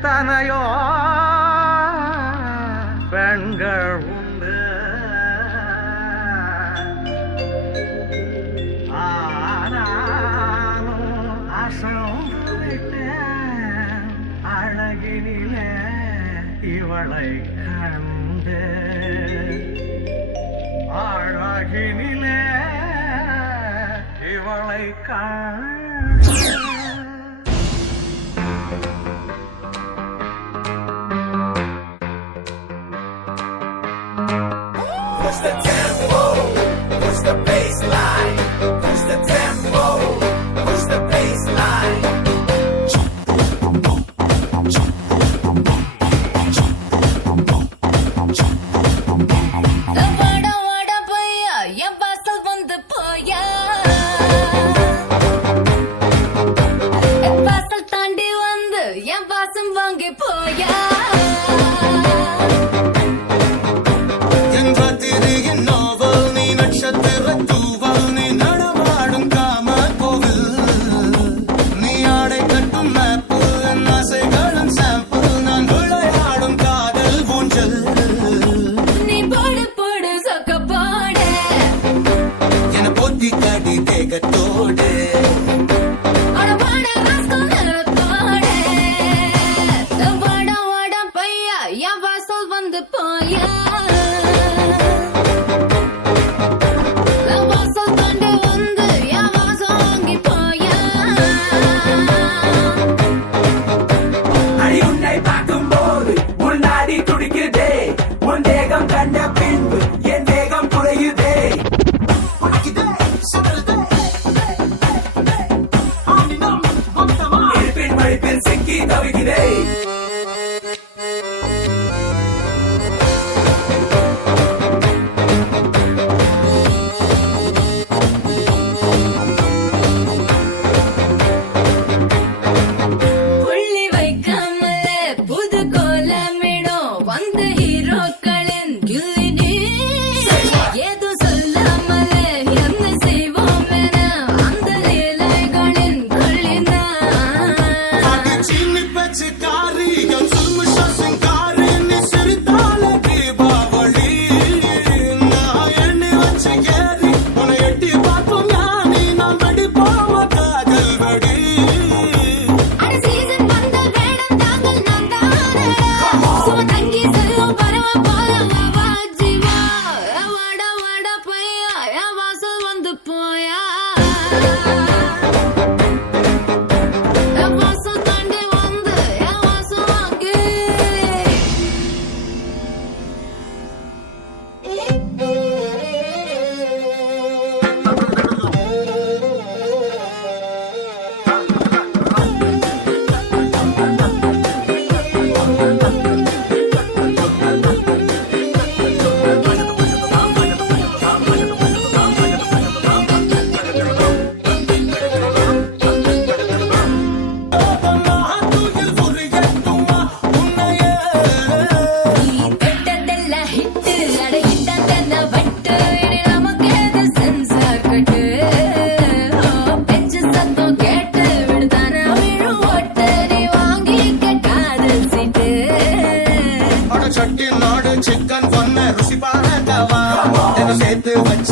எத்தனையோ பெண்கள் உண்டு, ஆனாலும் அசைவிட்டேன் அழகினிலே இவளை கண்டு, அழகினிலே இவளை கண்டு. Push the tempo, push the baseline, push the tempo, push the baseline. வாடா வாடா பையா என் வாசல் வந்து போயா, வாசல் தாண்டி வந்து என் வாசம் வாங்கி போயா. சிக்கன் பொண்ண ருசி பார்க்கவா சேர்த்து வச்ச